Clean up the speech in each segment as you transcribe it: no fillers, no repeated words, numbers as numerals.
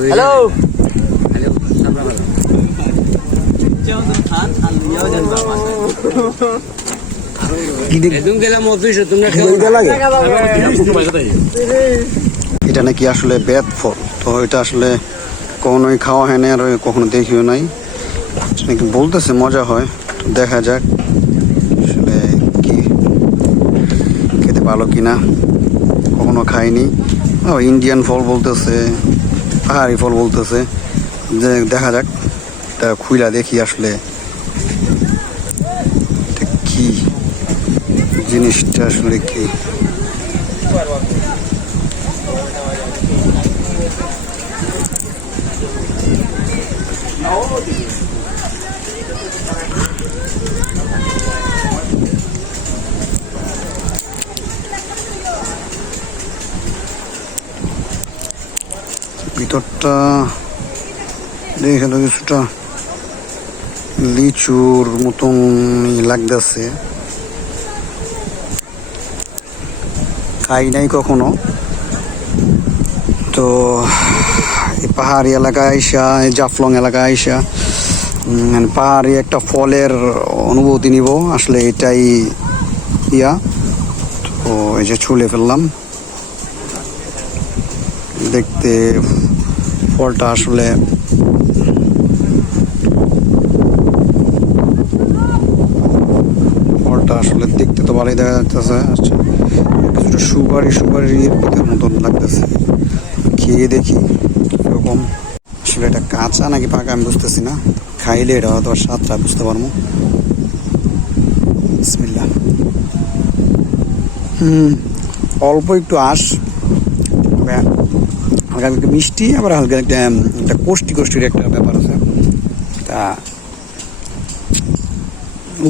Hello এটা নাকি আসলে বেদ ফল, তো এটা আসলে কখনোই খাওয়া হয় না আর কখনো দেখিও নাই। নাকি বলতেছে মজা হয়, তো দেখা যাক আসলে কি খেতে ভালো কিনা। কখনো খাইনি। ইন্ডিয়ান ফল বলতেছে, পাহাড়ি ফল বলতেছে, দেখা যাক এটা খুইলা দেখি আসলে কি জিনিসটা আসলে কি। ভিতরটা দেখে তো কিছুটা লিচুর মতন লাগতেছে, খাই নাই কখনো। তো পাহাড়ি এলাকায় আইসা, জাফলং এলাকায় আইসা পাহাড়ি একটা ফলের অনুভূতি নিব, আসলে এটাই ইয়া। তো এই যে ছুলে ফেললাম, দেখতে ফলটা আসলে দেখতে তো ভালোই দেখা যাচ্ছে। আচ্ছা, কিছুটা সুপারির মতন লাগতেছে, খেয়ে দেখি এরকম আসলে এটা কাঁচা নাকি পাকা আমি বুঝতেছি না। খাইলে এটা হয়তো স্বাদটা বুঝতে পারবো। বিসমিল্লাহ। অল্প একটু আঁশ, হালকা একটু মিষ্টি, আবার হালকা একটা কষ্টির একটা ব্যাপার আছে। তা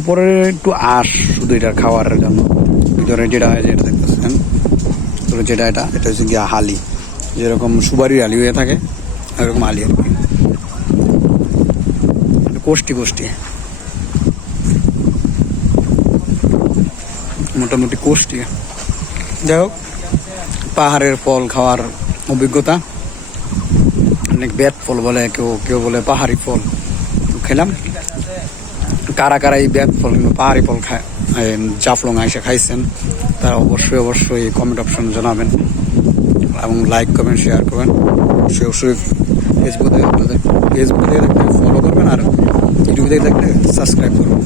উপরে একটু আঁশ শুধু এটা খাওয়ার জন্য। ভিতরে যেটা দেখতেছেন, যেটা এটা হচ্ছে গিয়া হালি, যেরকম সুপারির হালি হয়ে থাকে এরকম হালি আর কি, কষ্টি মোটামুটি কষ্টি। যাই হোক, পাহাড়ের ফল খাওয়ার অভিজ্ঞতা, অনেক বেদ ফল বলে, কেউ বলে পাহাড়ি ফল। খেলাম, কারা এই বেদ ফল পাহাড়ি ফল খায় জাফলং আইসা খাইছেন তারা অবশ্যই কমেন্ট অপশন জানাবেন এবং লাইক করবেন, শেয়ার করবেন। অবশ্যই ফেসবুকে দেখলে ফলো করবেন আর ইউটিউবে দেখলে সাবস্ক্রাইব করবেন।